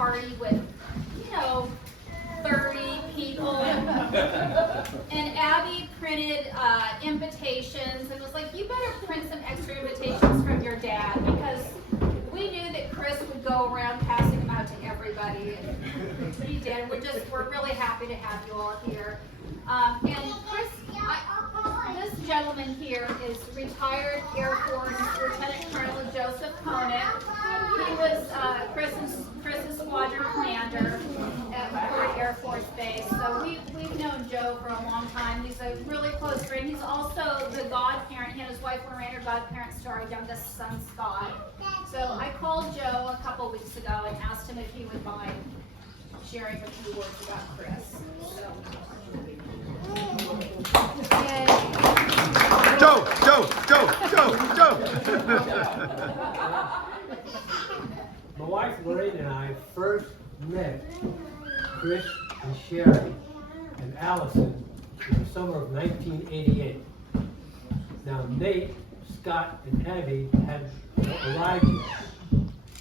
party with, 30 people. And Abby printed invitations and was like, you better print some extra invitations from your dad, because we knew that Chris would go around passing them out to everybody. And he did. We're really happy to have you all here. And Chris, this gentleman here is retired Air Force Lieutenant Colonel Joseph Conant. He was Chris's squadron commander at McCord Air Force Base. So we've known Joe for a long time. He's a really close friend. He's also the godparent. He and his wife Lorraine are godparents to our youngest son, Scott. So I called Joe a couple weeks ago and asked him if he would mind sharing a few words about Chris. So. Yay. Joe. My wife Lorraine and I first met Chris and Sherry and Allison in the summer of 1988. Now Nate, Scott, and Abby had arrived yet,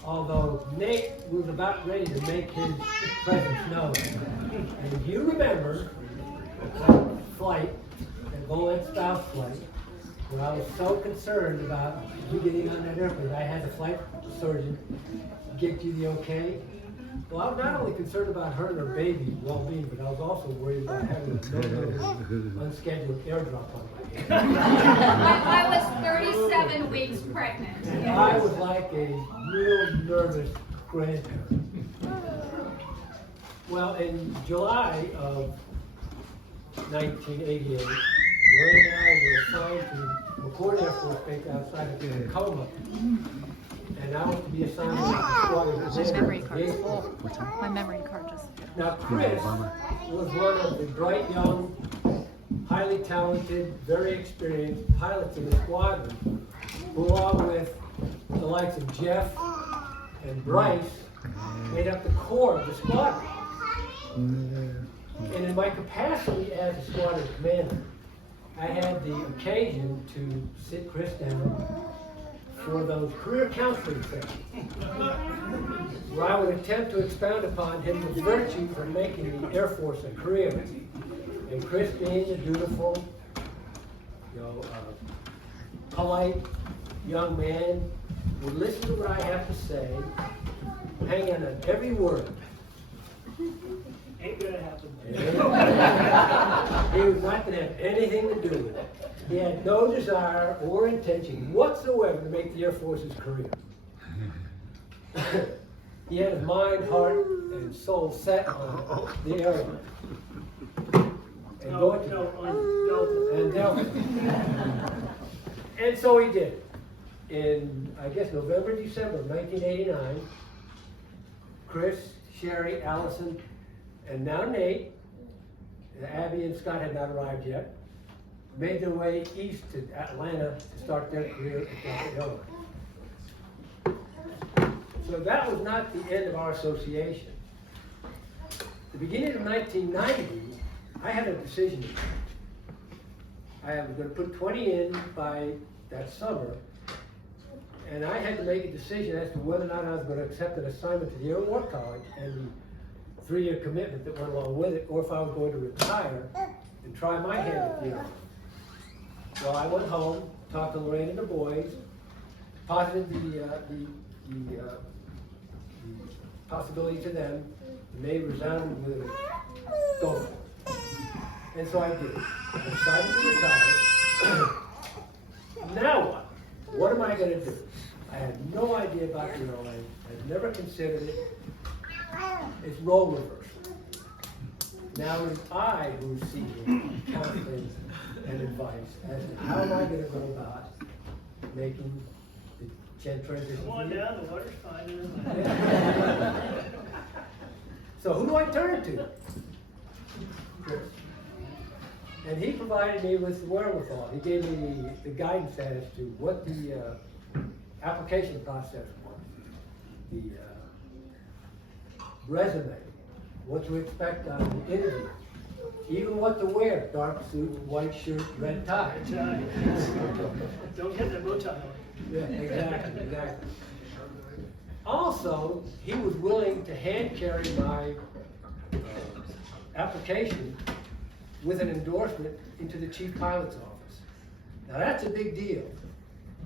although Nate was about ready to make his presence known. And if you remember that flight, that Golan spouse flight, where I was so concerned about you getting on that airplane, I had the flight surgeon get you the okay. Well, I was not only concerned about her and her baby's well-being, but I was also worried about having a unscheduled airdrop on my head. I was 37 weeks pregnant. And I was like a real nervous grandparent. Well, in July of 1988, Lorraine and I were assigned to McCord Air Force Base outside of Tacoma. And I was to be assigned to the squadron. My memory card is full. My memory card just. Now, Chris was one of the bright, young, highly talented, very experienced pilots in the squadron, who, along with the likes of Jeff and Bryce, made up the core of the squadron. And in my capacity as a squadron commander, I had the occasion to sit Chris down for those career counseling sessions, where I would attempt to expound upon his virtues for making the Air Force a career. And Chris, being a dutiful, polite young man, would listen to what I have to say, hang on every word. Ain't gonna happen. He was not going to have anything to do with it. He had no desire or intention whatsoever to make the Air Force's career. He had his mind, heart, and soul set on the airline. And going to Delta. And so he did. In, I guess, November, December of 1989, Chris, Sherry, Allison, and now Nate, Abby and Scott had not arrived yet, made their way east to Atlanta to start their career at Delta Airlines. So that was not the end of our association. The beginning of 1990, I had a decision to make. I was going to put 20 in by that summer, and I had to make a decision as to whether or not I was going to accept an assignment to the Air War College and the 3-year commitment that went along with it, or if I was going to retire and try my hand at the Air Force. Well, I went home, talked to Lorraine and the boys, posited the possibility to them, and they resounded with it. Go for it. And so I did. I decided to retire. Now what? What am I going to do? I had no idea about the airline. I'd never considered it. It's role reversal. Now it's I who's seeking counseling and advice as to how am I going to go about making the transition. Come on down, the water's fine. So who do I turn to? Chris. And he provided me with the wherewithal. He gave me the guidance as to what the application process was, the resume, what to expect on the interview, even what to wear: dark suit, white shirt, red tie. Don't get that bow tie on. Yeah, exactly. Also, he was willing to hand carry my application with an endorsement into the chief pilot's office. Now that's a big deal,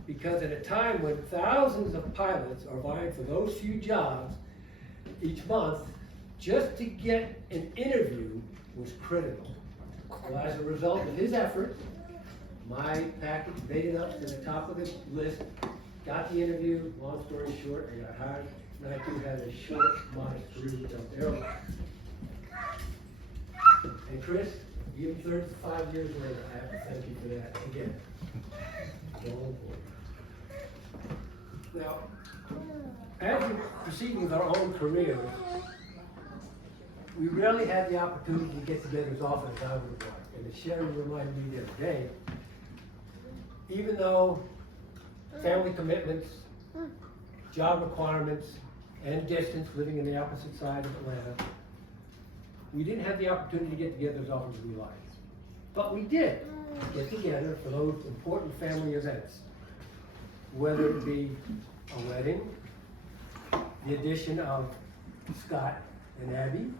because at a time when thousands of pilots are vying for those few jobs each month, just to get an interview was critical. Well, as a result of his effort, my package made it up to the top of the list, got the interview. Long story short, I got hired, and I do have a short, modest career with Delta Airlines. And Chris, even 35 years later, I have to thank you for that again. Go aboard. Now, as we proceed with our own careers, we rarely had the opportunity to get together as often as I would have liked. And as Sherry reminded me the other day, even though family commitments, job requirements, and distance, living in the opposite side of Atlanta, we didn't have the opportunity to get together as often as we liked. But we did get together for those important family events, whether it be a wedding, the addition of Scott and Abby,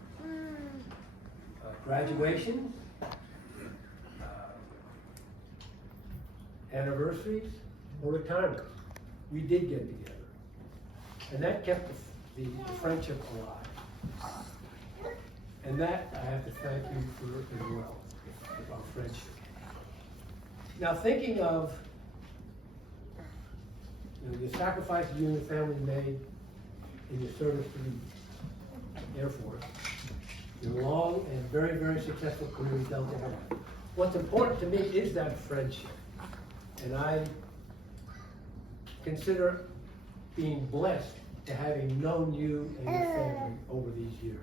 graduations, anniversaries, or retirements. We did get together. And that kept the friendship alive. And that I have to thank you for as well, our friendship. Now thinking of the sacrifices you and your family made in your service to the Air Force, your long and very, very successful career with Delta Airlines. What's important to me is that friendship. And I consider being blessed to having known you and your family over these years.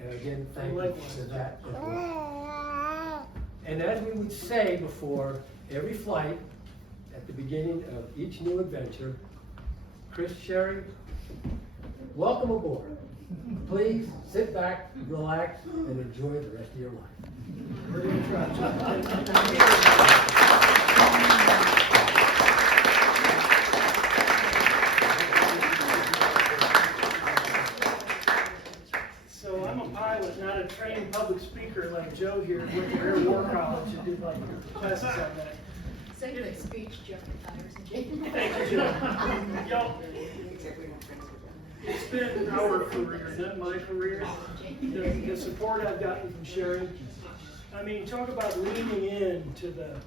And again, thank you for that as well. And as we would say before every flight, at the beginning of each new adventure, Chris, Sherry, welcome aboard. Please sit back, relax, and enjoy the rest of your life. We're going to try. So I'm a pilot, not a trained public speaker like Joe here with the Air War College and did like classes on that. Say the speech, Jeff retires and Jake. Thank you, Joe. Y'all, it's been our career, not my career. The support I've gotten from Sherry. I mean, talk about leaning into the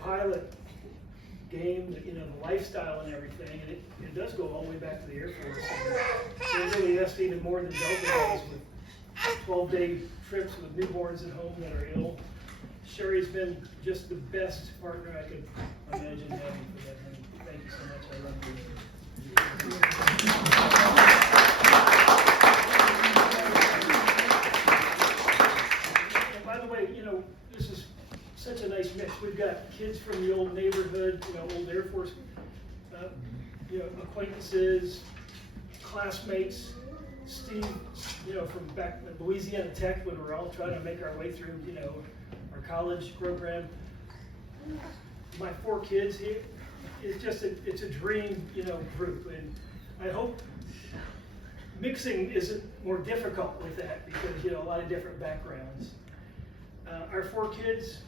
pilot game, the lifestyle and everything. And it does go all the way back to the Air Force. And really, that's even more than Delta does with 12-day trips with newborns at home that are ill. Sherry's been just the best partner I could imagine having for that. And thank you so much. I love you. And by the way, this is such a nice mix. We've got kids from the old neighborhood, old Air Force, acquaintances, classmates. Steve, from back at Louisiana Tech when we're all trying to make our way through, our college program. My 4 kids here, it's a dream, group, and I hope mixing isn't more difficult with that because, a lot of different backgrounds. Our 4 kids,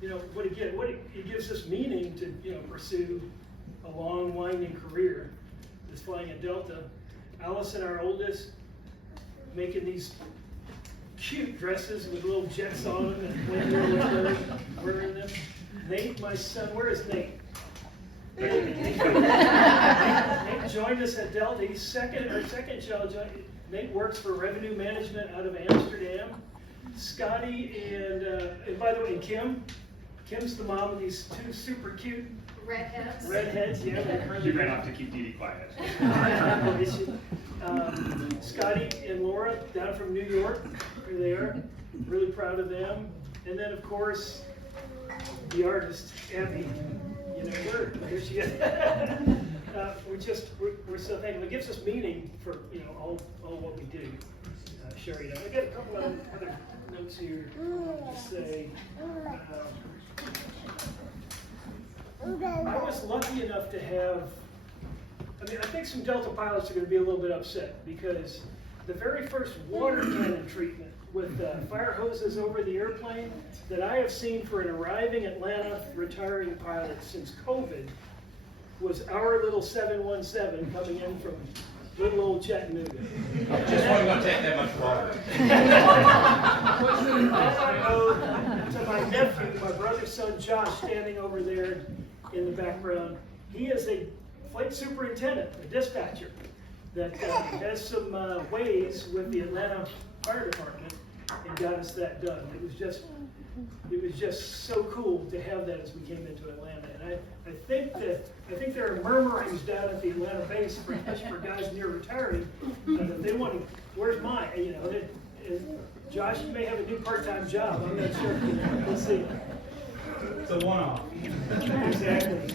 it gives us meaning to, pursue a long, winding career that's flying at Delta. Allison, our oldest, making these cute dresses with little jets on them and when you're wearing them. Nate, my son, where is Nate? Nate joined us at Delta. He's our second child. Nate works for revenue management out of Amsterdam. Scotty and by the way, Kim's the mom of these 2 super cute redheads. Yeah, She ran off to keep Dee Dee quiet. Scotty and Laura down from New York are there. Really proud of them. And then of course the artist Abby. Here she is. We're so thankful. It gives us meaning for all what we do. Sherry, I got a couple of other notes here to say. I was lucky enough to have I mean, I think some Delta pilots are going to be a little bit upset because the very first water cannon treatment with fire hoses over the airplane that I have seen for an arriving Atlanta retiring pilot since COVID was our little 717 coming in from little old Chattanooga. Just wasn't going to take that much water. I owe to my nephew, my brother's son Josh, standing over there in the background. He is a flight superintendent, a dispatcher, that has some ways with the Atlanta Fire Department and got us that done. It was just so cool to have that as we came into Atlanta. And I think there are murmurings down at the Atlanta base for guys near retiring that they want to. Where's mine? You know, Josh, you may have a new part-time job. I'm not sure. We'll see. It's a one-off. Exactly.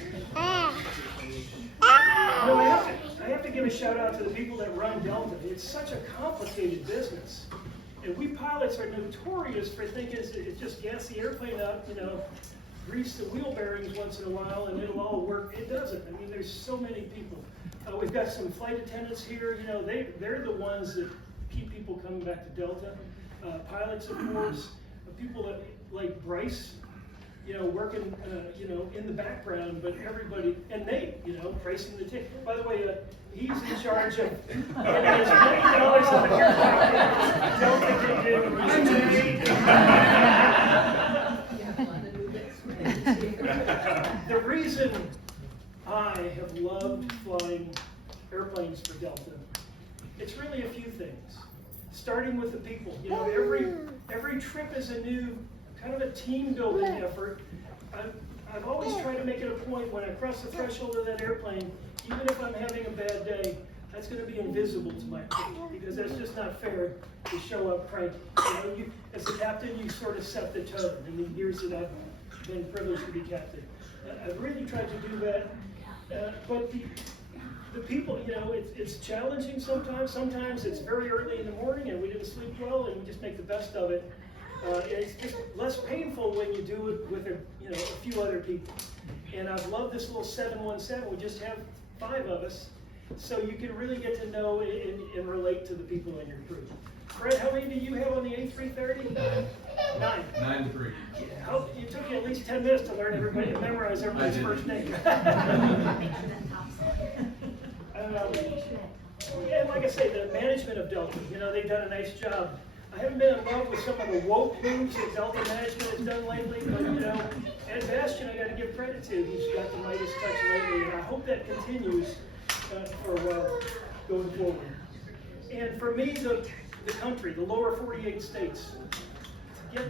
No, I have to give a shout out to the people that run Delta. It's such a complicated business. And we pilots are notorious for thinking it's just gas the airplane up, you know, grease the wheel bearings once in a while and it'll all work. It doesn't. I mean, there's so many people. We've got some flight attendants here, you know, they're the ones that keep people coming back to Delta. Pilots, of course, people that, like Bryce, you know, working, you know, in the background, but everybody, and Nate, you know, pricing the ticket. By the way, he's in charge of getting his $1 million in the airplane. Delta didn't do. The reason I have loved flying airplanes for Delta, it's really a few things. Starting with the people, you know, every trip is a new kind of a team building effort. I've always tried to make it a point when I cross the threshold of that airplane, even if I'm having a bad day, that's going to be invisible to my crew because that's just not fair to show up cranky. You know, as a captain, you sort of set the tone in the years that I've been privileged to be captain. I've really tried to do that, but the people, you know, it's challenging sometimes. Sometimes it's very early in the morning and we didn't sleep well and we just make the best of it. It's just less painful when you do it with a few other people. And I've loved this little 717. We just have 5 of us, so you can really get to know and relate to the people in your crew. Fred, how many do you have on the A330? 9. 9 to 3. It took you at least 10 minutes to learn everybody, to memorize everybody's first name. And like I say, the management of Delta, you know, they've done a nice job. I haven't been in love with some of the woke moves that Delta management has done lately, but you know, Ed Bastian, I got to give credit to. He's got the Midas touch lately, and I hope that continues for a while going forward. And for me, the country, the lower 48 states, to get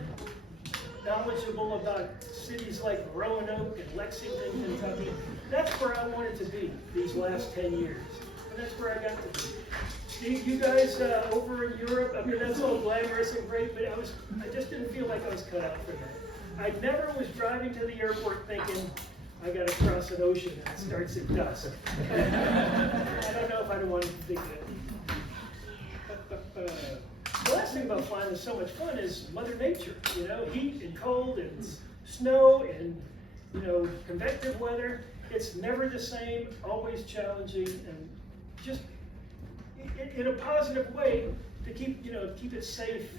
knowledgeable about cities like Roanoke and Lexington, Kentucky, that's where I wanted to be these last 10 years, and that's where I got to be. Steve, you guys over in Europe, I mean, that's all glamorous and great, but I just didn't feel like I was cut out for that. I never was driving to the airport thinking, I gotta cross an ocean and it starts at dusk. I don't know if I'd want to think that. The last thing about flying that's so much fun is Mother Nature, you know, heat and cold and snow and, you know, convective weather. It's never the same, always challenging, and just in a positive way to keep it safe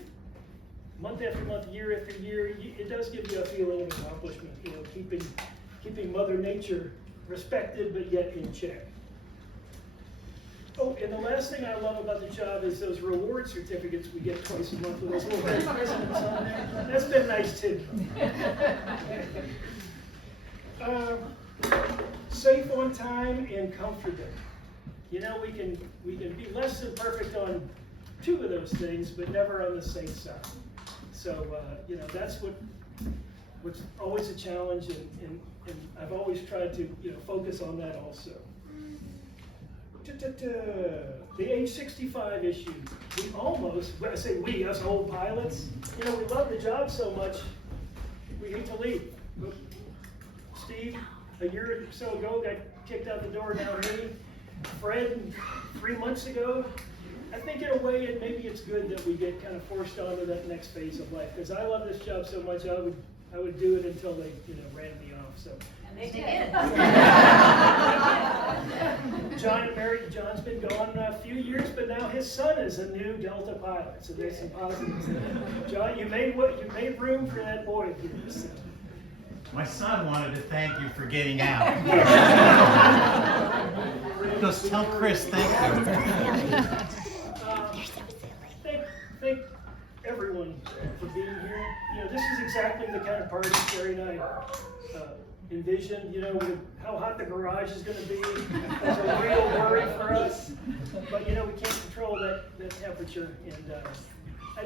month after month, year after year. It does give you a feeling of accomplishment, you know, keeping Mother Nature respected but yet in check. Oh, and the last thing I love about the job is those reward certificates we get twice a month with those little presidents on there. That's been nice too. Safe, on time, and comfortable. You know, we can be less than perfect on 2 of those things, but never on the safe side. So you know, that's what's always a challenge, and I've always tried to, you know, focus on that also. The age 65 issue. We almost, when I say we, us old pilots, you know, we love the job so much, we hate to leave. But Steve, a year or so ago, got kicked out the door. Now me. Fred, 3 months ago. I think in a way, maybe it's good that we get kind of forced onto that next phase of life, because I love this job so much. I would do it until they, you know, ran me off. So. And they did. John and Mary, John's been gone a few years, but now his son is a new Delta pilot, so there's some positives there. John, you made room for that boy here. So. My son wanted to thank you for getting out. He goes, tell Chris thank you. Thank everyone for being here. You know, this is exactly the kind of party Sherry and I envisioned. You know, with how hot the garage is going to be. That's a real worry for us. But you know, we can't control that temperature, and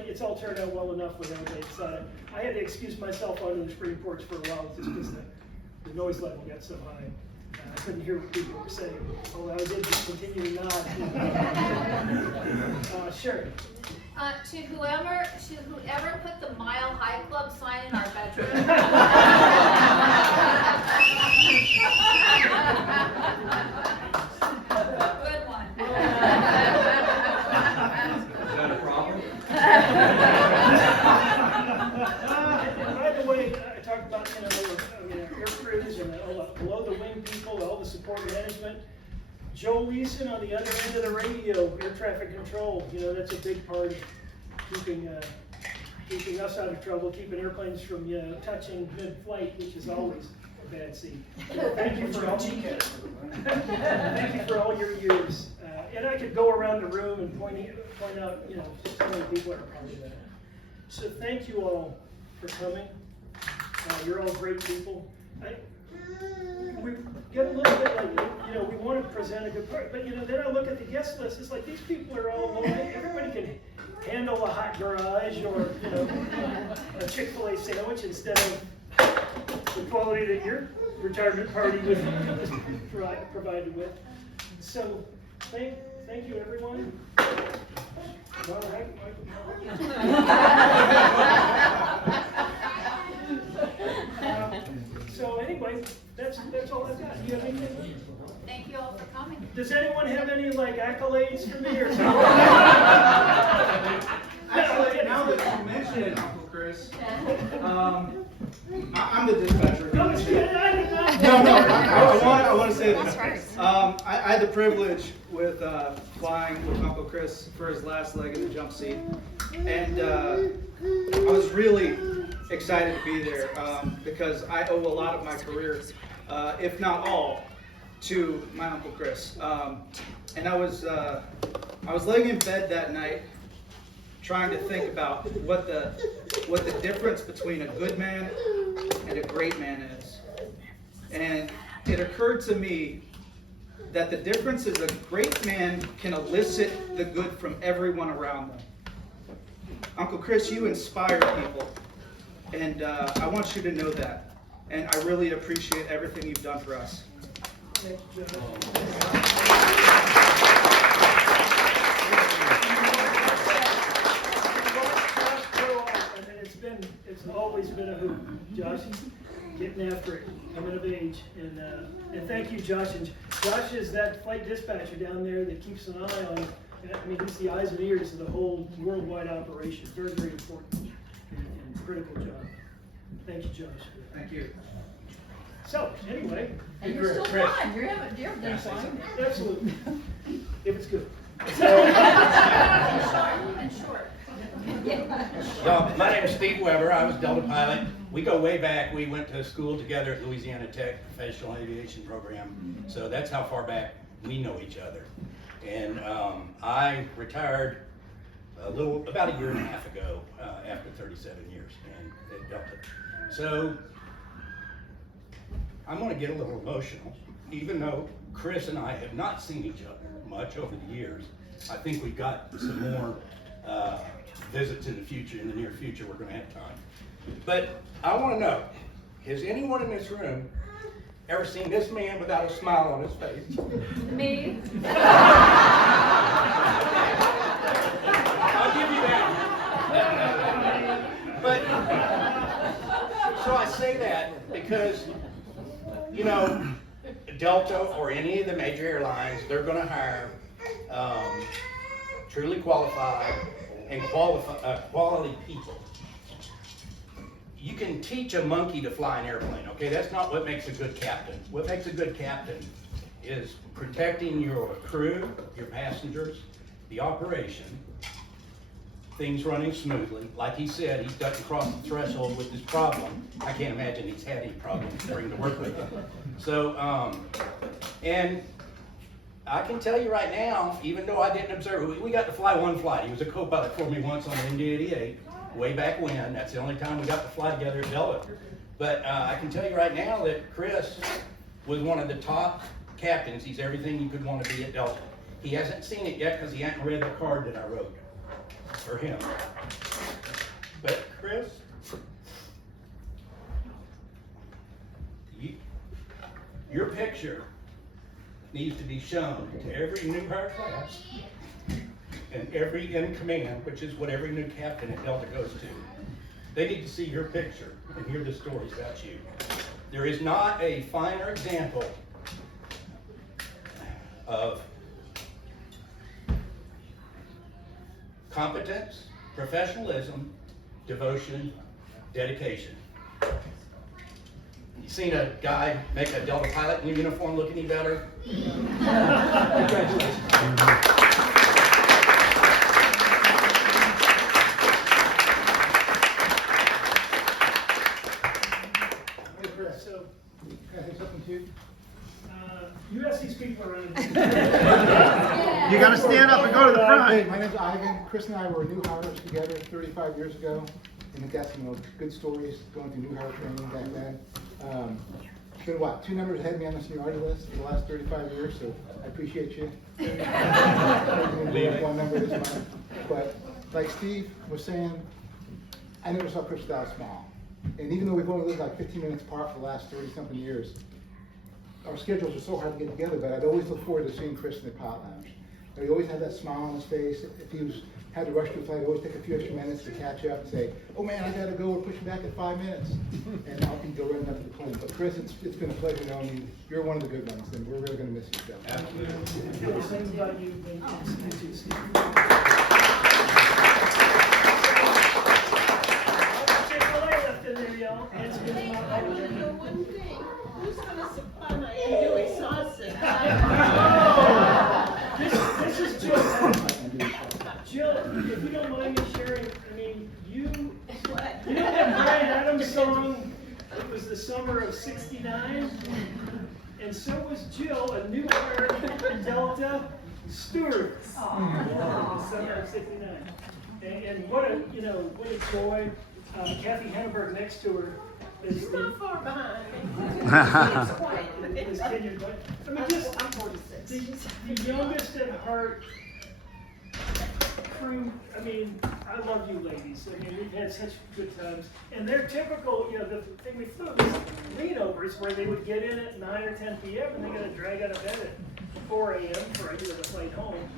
it's all turned out well enough with everybody excited. I had to excuse myself onto the spring porch for a while just because the noise level got so high. I couldn't hear what people were saying, although I did just continue to nod. Sherry. To whoever put the Mile High Club sign in our bedroom. Good one. Is that a problem? And by the way, I talked about air crews and all the below the wing people, all the support management. Joe Leeson on the other end of the radio, air traffic control. You know, that's a big part of keeping us out of trouble, keeping airplanes from touching mid-flight, which is always a bad scene. Thank you for all. Thank you for all your years. And I could go around the room and point out, you know, just how many people are a part of that. So thank you all for coming. You're all great people. We get a little bit like, you know, we want to present a good part, but you know, then I look at the guest list, it's like these people are all low. Everybody can handle a hot garage or, you know, a Chick-fil-A sandwich instead of the quality that your retirement party was provided with. So thank you everyone. All right, so anyway, that's all I've got. Do you have anything? Thank you all for coming. Does anyone have any like accolades for me or something? Actually, now that you mention it, Uncle Chris, I'm the dispatcher. No, I want to say this. I had the privilege with flying with Uncle Chris for his last leg in the jump seat, and I was really excited to be there because I owe a lot of my career, if not all, to my Uncle Chris. And I was laying in bed that night, trying to think about what the difference between a good man and a great man is. And it occurred to me that the difference is a great man can elicit the good from everyone around them. Uncle Chris, you inspire people, and I want you to know that. And I really appreciate everything you've done for us. Thank you, Joe. It's always been a hoot. Josh getting after it, coming of age, and thank you, Josh. And Josh is that flight dispatcher down there that keeps an eye on. I mean, he's the eyes and ears of the whole worldwide operation. Very, very important and critical job. Thank you, Josh. Thank you. So, anyway. And you're still flying, you're been flying. Absolutely. If it's good. And short. Well, my name is Steve Weber. I was Delta pilot. We go way back. We went to school together at Louisiana Tech Professional Aviation Program. So that's how far back we know each other. And I retired about a year and a half ago after 37 years at Delta. So I'm going to get a little emotional, even though Chris and I have not seen each other much over the years. I think we've got some more visits in the near future. We're going to have time. But I want to know, has anyone in this room ever seen this man without a smile on his face? Me? I'll give you that. But, so I say that because, you know, Delta or any of the major airlines, they're going to hire truly qualified and quality people. You can teach a monkey to fly an airplane, okay? That's not what makes a good captain. What makes a good captain is protecting your crew, your passengers, the operation, things running smoothly. Like he said, he's doesn't cross the threshold with this problem. I can't imagine he's had any problems to bring to work with. So, and I can tell you right now, even though I didn't observe, we got to fly one flight. He was a co-pilot for me once on Indy 88, way back when. That's the only time we got to fly together at Delta. But I can tell you right now that Chris was one of the top captains. He's everything you could want to be at Delta. He hasn't seen it yet because he hasn't read the card that I wrote for him. But Chris, your picture needs to be shown to every new hire class and every in command, which is what every new captain at Delta goes to. They need to see your picture and hear the stories about you. There is not a finer example of competence, professionalism, devotion, dedication. You seen a guy make a Delta pilot in uniform look any better? Congratulations. So, Can I say something too? you ask these people around. You gotta stand up and go to the Hey, front. my name's Ivan. Chris and I were new hires together 35 years ago, and we got some good stories going through new hire training back then. Been what, 2 numbers ahead of me on the seniority list for the last 35 years, so I appreciate you. One number this month. But like Steve was saying, I never saw Chris without a smile. And even though we've only lived like 15 minutes apart for the last 30-something years, our schedules are so hard to get together, but I'd always look forward to seeing Chris in the pilot lounge. And he always had that smile on his face. If he had to rush to a flight, he'd always take a few extra minutes to catch up and say, "Oh man, I gotta go, we're pushing back at 5 minutes." And I'll be go running up to the plane. But Chris, it's been a pleasure knowing you. You're one of the good ones, and we're really gonna miss you. So. Absolutely. I feel the same about you. Thank you, Steve. Chick-fil-A left in there, y'all. It's good. I want to know one thing. Who's gonna supply my andouille sausage? This is Jill. Jill, if you don't mind me sharing, I mean, you know that Brian Adams song, it was the summer of '69? And so was Jill, a new hire Delta steward. The summer of '69. And what a joy. Kathy Hannenberg next to her is You're not far behind me. is tenured, but I mean, just I'm 46. the youngest at heart crew. I mean, I love you ladies. I mean, we've had such good times, and they're typical. The thing we flew was leanovers where they would get in at 9 or 10 p.m. and they got to drag out of bed at 4 a.m. for either the flight home.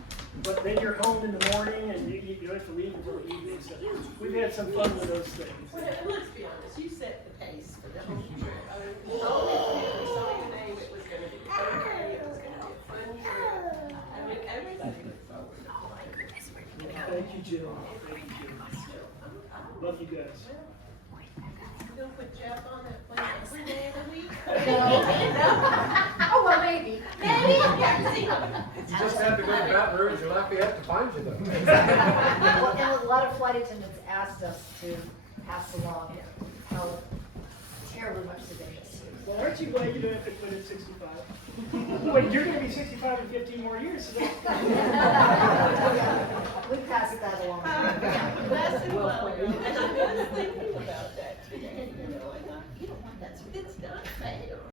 But then you're home in the morning and you don't have to leave until the evening. So we've had some fun with those things. Well, let's be honest, you set the pace for the whole trip. I mean, only when we saw your name, it was going to be okay, it was going to be a fun trip. I mean, everybody looked forward to flying. Thank you, Jill. Thank you, Jill. Love you guys. You don't put Jeff on that plane every day of the week? Oh, well, maybe. Maybe, yeah, see. You just have to go to Baton Rouge, you'll not be able to find you though. Well, and a lot of flight attendants asked us to pass along how terribly much they miss you. Well, aren't you glad you don't have to quit at 65? Wait, you're going to be 65 in 15 more years. So We passed that along. Less than well, and I'm just thinking